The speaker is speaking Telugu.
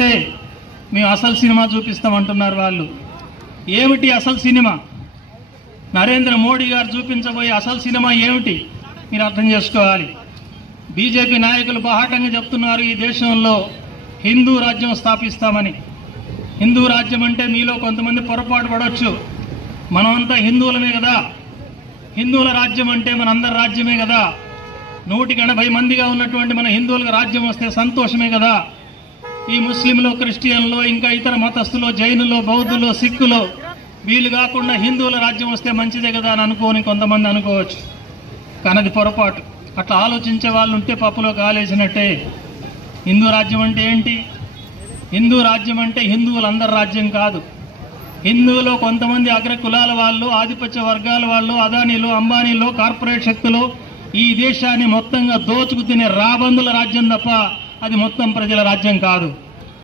మేము అసలు సినిమా చూపిస్తామంటున్నారు వాళ్ళు. ఏమిటి అసలు సినిమా? నరేంద్ర మోడీ గారు చూపించబోయే అసలు సినిమా ఏమిటి మీరు అర్థం చేసుకోవాలి. బీజేపీ నాయకులు బాహాటంగా చెప్తున్నారు ఈ దేశంలో హిందూ రాజ్యం స్థాపిస్తామని. హిందూ రాజ్యం అంటే మీలో కొంతమంది పొరపాటు పడవచ్చు. మనమంతా హిందువులమే కదా. హిందువుల రాజ్యం అంటే మనందరి రాజ్యమే కదా. 180 మందిగా ఉన్నటువంటి మన హిందువులకు రాజ్యం వస్తే సంతోషమే కదా. ఈ ముస్లింలు, క్రిస్టియన్లు, ఇంకా ఇతర మతస్థులు, జైనులు, బౌద్ధులు, సిక్కులు వీళ్ళు కాకుండా హిందువుల రాజ్యం వస్తే మంచిదే కదా అని అనుకోని కొంతమంది అనుకోవచ్చు. కానీ అది పొరపాటు. అట్లా ఆలోచించే వాళ్ళు ఉంటే పప్పులో కాలేసినట్టే. హిందూ రాజ్యం అంటే ఏంటి? హిందూ రాజ్యం అంటే హిందువులందరి రాజ్యం కాదు. హిందువులో కొంతమంది అగ్ర కులాల వాళ్ళు, ఆధిపత్య వర్గాల వాళ్ళు, అదానీలు, అంబానీలు, కార్పొరేట్ శక్తులు ఈ దేశాన్ని మొత్తంగా దోచుకు తినే రాబందుల రాజ్యం తప్ప అది మొత్తం ప్రజల రాజ్యం కాదు.